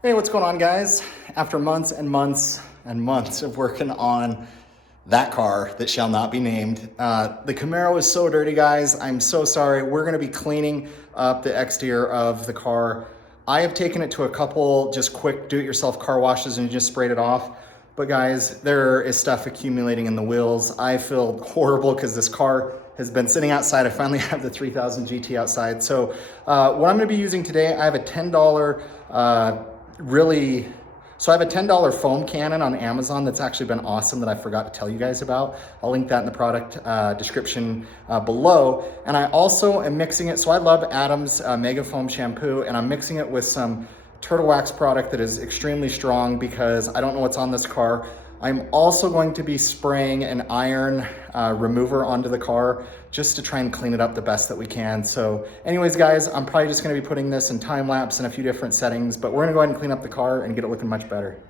Hey, what's going on, guys? After months and months and months of working on that car that shall not be named, the Camaro is so dirty, guys. I'm so sorry. We're going to be cleaning up the exterior of the car. I have taken it to a couple just quick do-it-yourself car washes and just sprayed it off. But guys, there is stuff accumulating in the wheels. I feel horrible because this car has been sitting outside. I finally have the 3000 GT outside. So what I'm going to be using today, I have a $10 so I have a $10 foam cannon on Amazon that's actually been awesome that I forgot to tell you guys about. I'll link that in the product description below. And I also am mixing it, so I love Adam's Mega Foam Shampoo, and I'm mixing it with some Turtle Wax product that is extremely strong because I don't know what's on this car. I'm also going to be spraying an iron remover onto the car just to try and clean it up the best that we can. So anyways, guys, I'm probably just gonna be putting this in time lapse in a few different settings, but we're gonna go ahead and clean up the car and get it looking much better.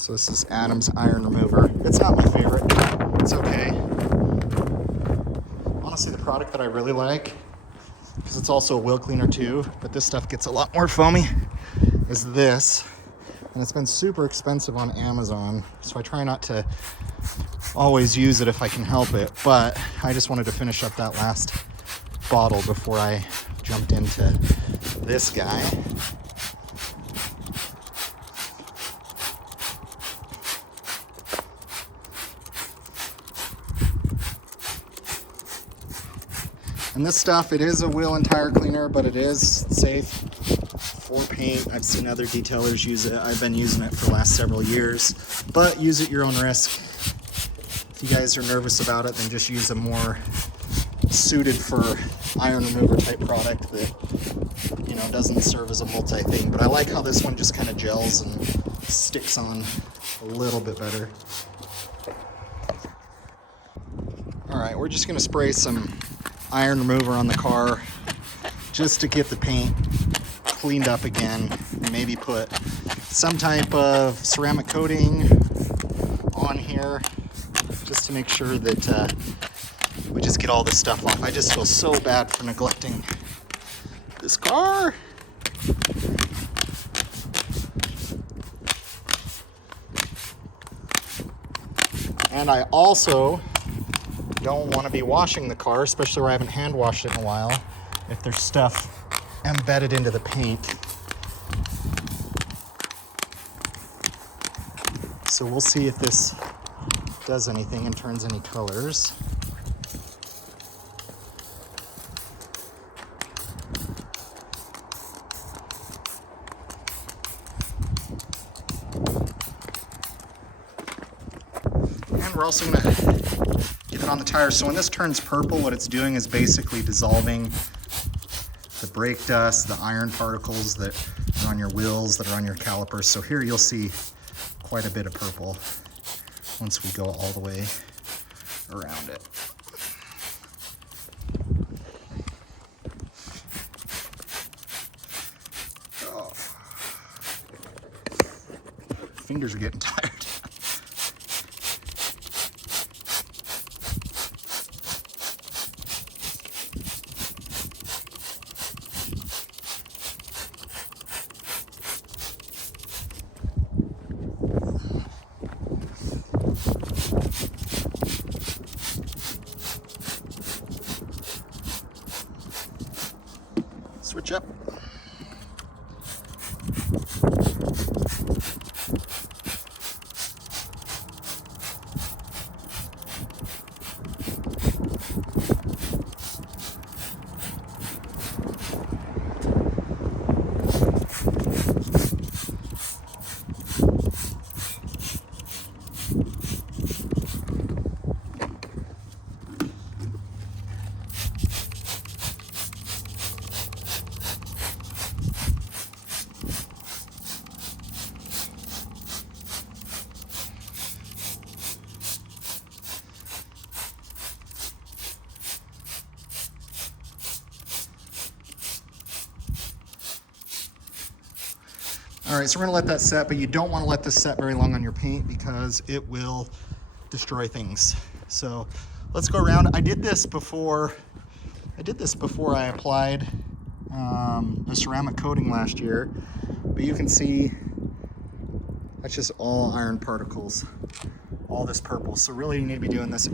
So this is Adam's iron remover. It's not my favorite. It's okay. Honestly, the product that I really like, because it's also a wheel cleaner too, but this stuff gets a lot more foamy, is this. And it's been super expensive on Amazon, so I try not to always use it if I can help it, but I just wanted to finish up that last bottle before I jumped into this guy. And this stuff, it is a wheel and tire cleaner, but it is safe for paint. I've seen other detailers use it. I've been using it for the last several years, but use at your own risk. If you guys are nervous about it, then just use a more suited for iron remover type product that, you know, doesn't serve as a multi thing. But I like how this one just kind of gels and sticks on a little bit better. All right, we're just gonna spray some iron remover on the car just to get the paint cleaned up again, and maybe put some type of ceramic coating on here just to make sure that we just get all this stuff off. I just feel so bad for neglecting this car. And I also don't want to be washing the car, especially where I haven't hand washed it in a while, if there's stuff embedded into the paint. So we'll see if this does anything and turns any colors. And we're also going to get it on the tires. So when this turns purple, what it's doing is basically dissolving the brake dust, the iron particles that are on your wheels, that are on your calipers. So here you'll see quite a bit of purple once we go all the way around it. Oh. Fingers are getting tired. Switch up. All right, so we're gonna let that set, but you don't wanna let this set very long on your paint because it will destroy things. So let's go around. I did this before I applied the ceramic coating last year, but you can see that's just all iron particles, all this purple. So really you need to be doing this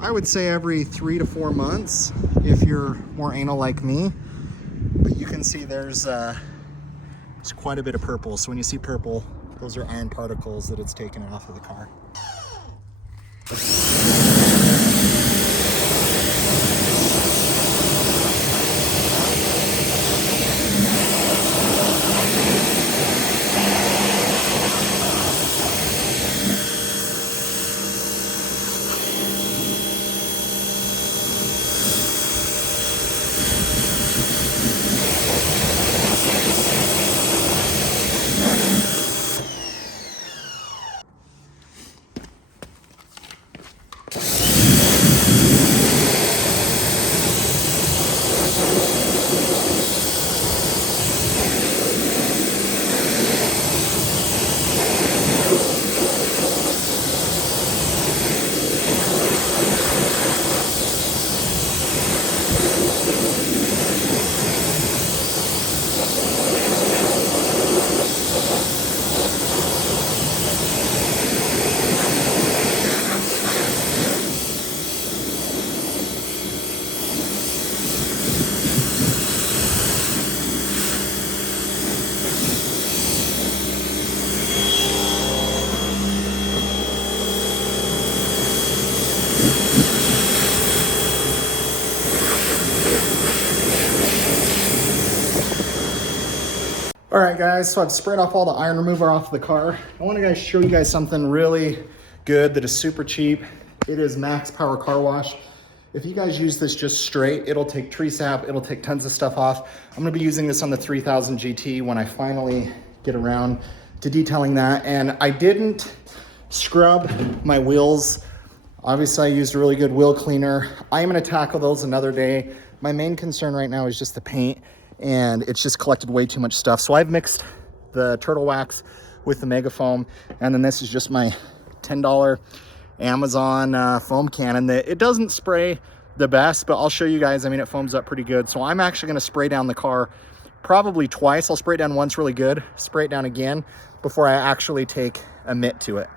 I would say every 3 to 4 months if you're more anal like me. But you can see there's quite a bit of purple. So when you see purple, those are iron particles that it's taken off of the car. All right, guys, so I've sprayed off all the iron remover off the car. I want to show you guys something really good that is super cheap. It is Max Power Car Wash. If you guys use this just straight, it'll take tree sap, it'll take tons of stuff off. I'm gonna be using this on the 3000 GT when I finally get around to detailing that. And I didn't scrub my wheels. Obviously, I used a really good wheel cleaner. I am gonna tackle those another day. My main concern right now is just the paint, and it's just collected way too much stuff. So I've mixed the turtle wax with the mega foam, and then this is just my $10 Amazon foam cannon. That it doesn't spray the best, but I'll show you guys. I mean, it foams up pretty good. So I'm actually going to spray down the car probably twice. I'll spray it down once really good, spray it down again before I actually take a mitt to it.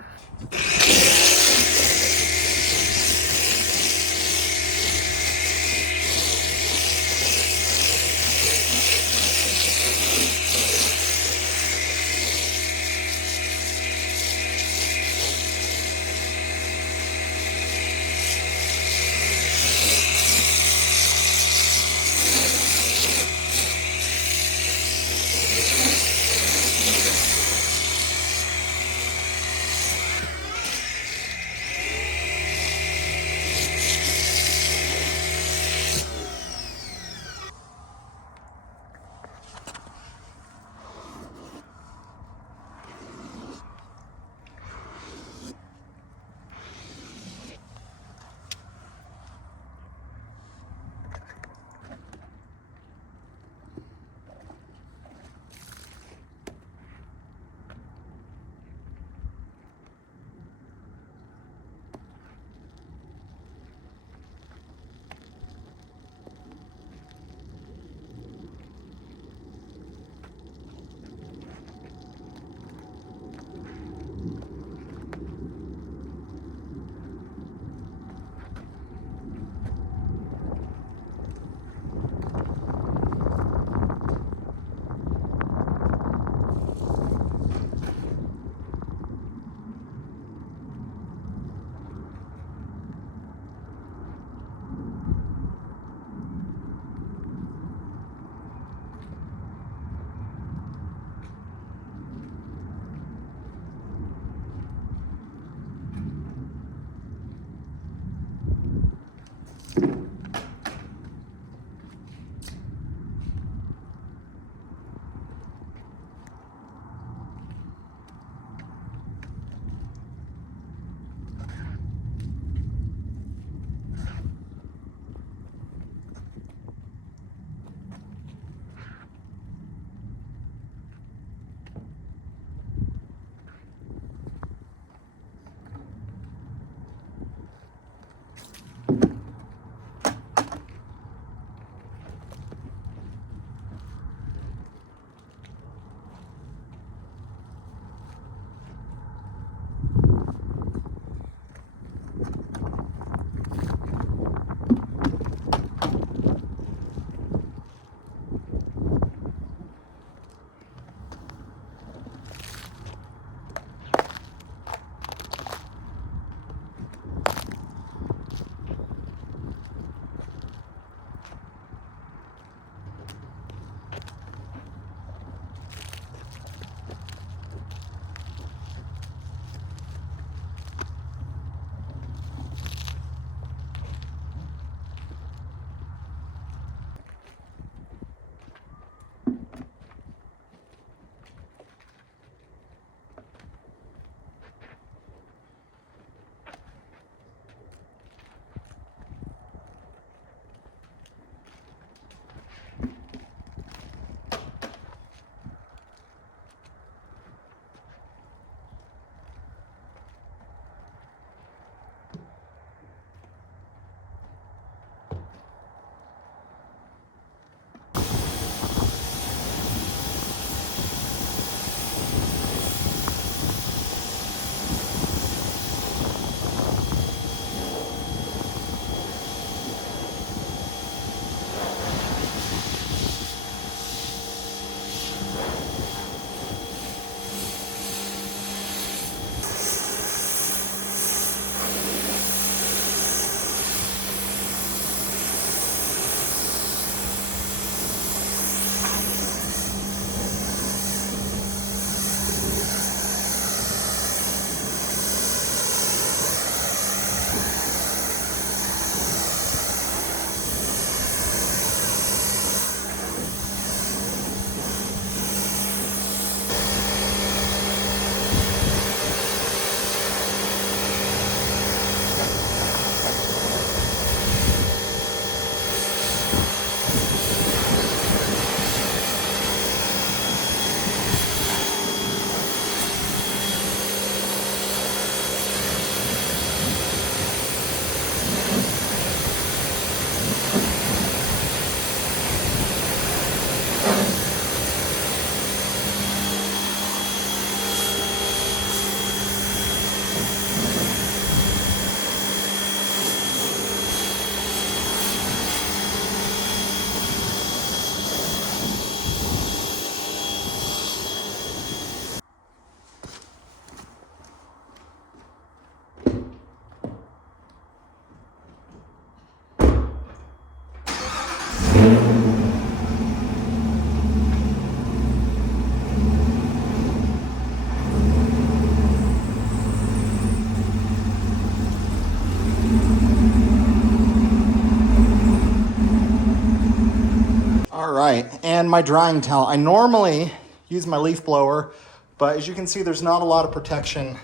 right, and my drying towel. I normally use my leaf blower, but as you can see, there's not a lot of protection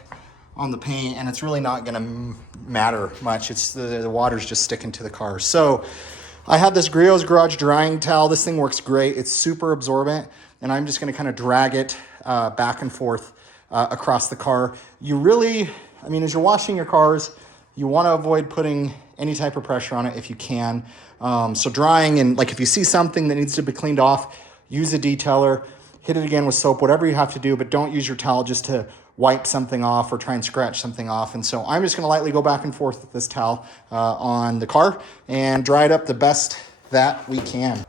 on the paint, and it's really not gonna matter much. It's the water's just sticking to the car. So I have this Griot's Garage drying towel. This thing works great. It's super absorbent, and I'm just gonna kind of drag it back and forth across the car. You really, I mean, as you're washing your cars, you wanna avoid putting any type of pressure on it if you can. So drying, and like if you see something that needs to be cleaned off, use a detailer, hit it again with soap, whatever you have to do, but don't use your towel just to wipe something off or try and scratch something off. And so I'm just gonna lightly go back and forth with this towel on the car and dry it up the best that we can.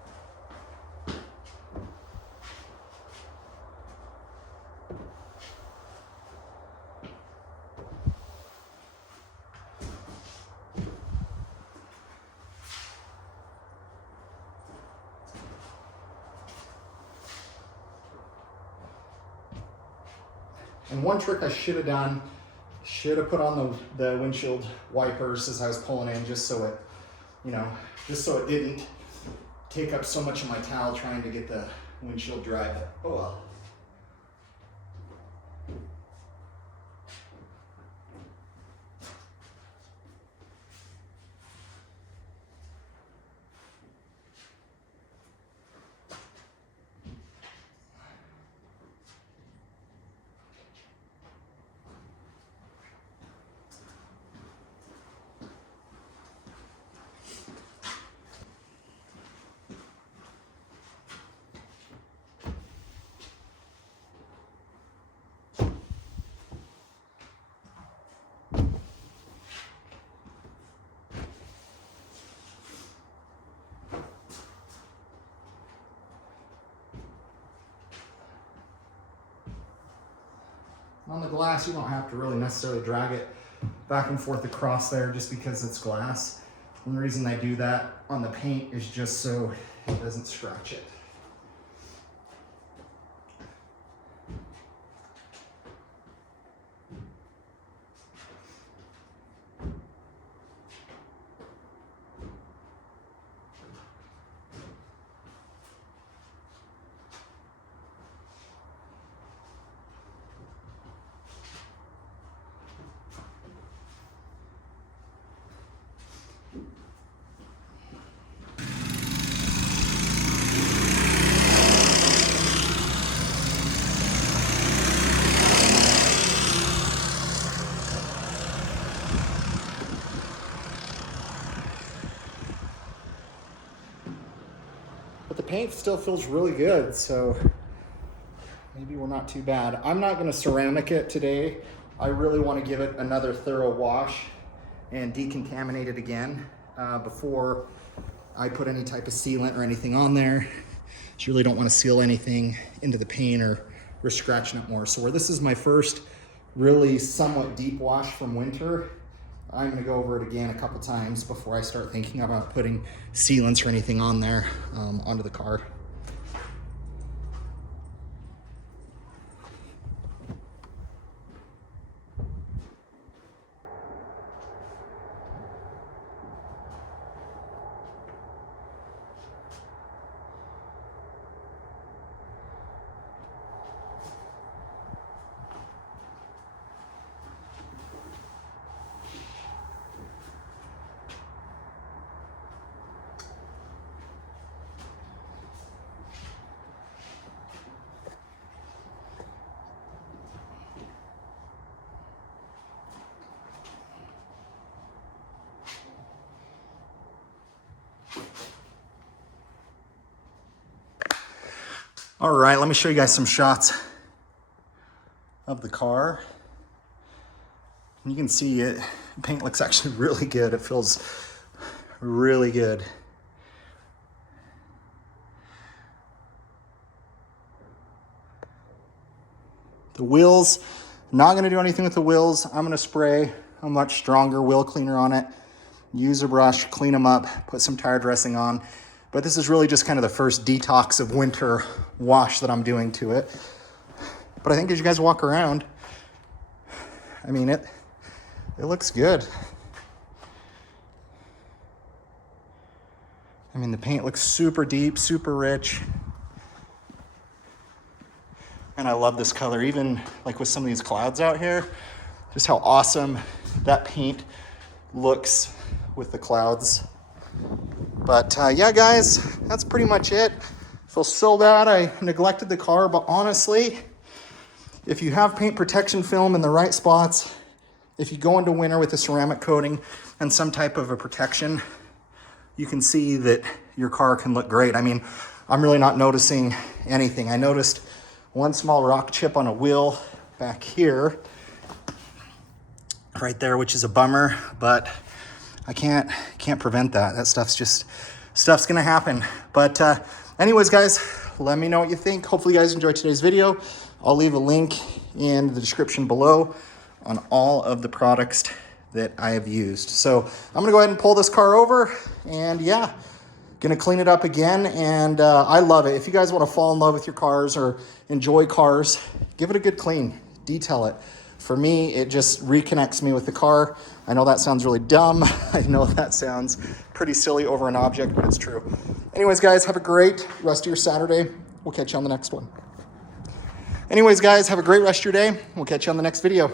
And one trick I should have done, should have put on the windshield wipers as I was pulling in, just so it, you know, just so it didn't take up so much of my towel trying to get the windshield dry, but oh well. On the glass, you don't have to really necessarily drag it back and forth across there just because it's glass. And the reason I do that on the paint is just so it doesn't scratch it. But the paint still feels really good, so maybe we're not too bad. I'm not gonna ceramic it today. I really wanna give it another thorough wash and decontaminate it again before I put any type of sealant or anything on there. Just really don't wanna seal anything into the paint or scratching it more. So where this is my first really somewhat deep wash from winter, I'm gonna go over it again a couple times before I start thinking about putting sealants or anything on there onto the car. All right, let me show you guys some shots of the car. And you can see it, paint looks actually really good. It feels really good. The wheels, not gonna do anything with the wheels. I'm gonna spray a much stronger wheel cleaner on it, use a brush, clean them up, put some tire dressing on. But this is really just kind of the first detox of winter wash that I'm doing to it. But I think as you guys walk around, I mean, it looks good. I mean, the paint looks super deep, super rich. And I love this color, even like with some of these clouds out here, just how awesome that paint looks with the clouds. But yeah, guys, that's pretty much it. Feel so bad I neglected the car, but honestly, if you have paint protection film in the right spots, if you go into winter with a ceramic coating and some type of a protection, you can see that your car can look great. I mean, I'm really not noticing anything. I noticed one small rock chip on a wheel back here, right there, which is a bummer, but I can't prevent that. That stuff's gonna happen. But anyways, guys, let me know what you think. Hopefully you guys enjoyed today's video. I'll leave a link in the description below on all of the products that I have used. So I'm gonna go ahead and pull this car over, and yeah, gonna clean it up again. And I love it. If you guys wanna fall in love with your cars or enjoy cars, give it a good clean, detail it. For me, it just reconnects me with the car. I know that sounds really dumb. I know that sounds pretty silly over an object, but it's true. Anyways, guys, have a great rest of your Saturday. We'll catch you on the next one. Anyways, guys, have a great rest of your day. We'll catch you on the next video.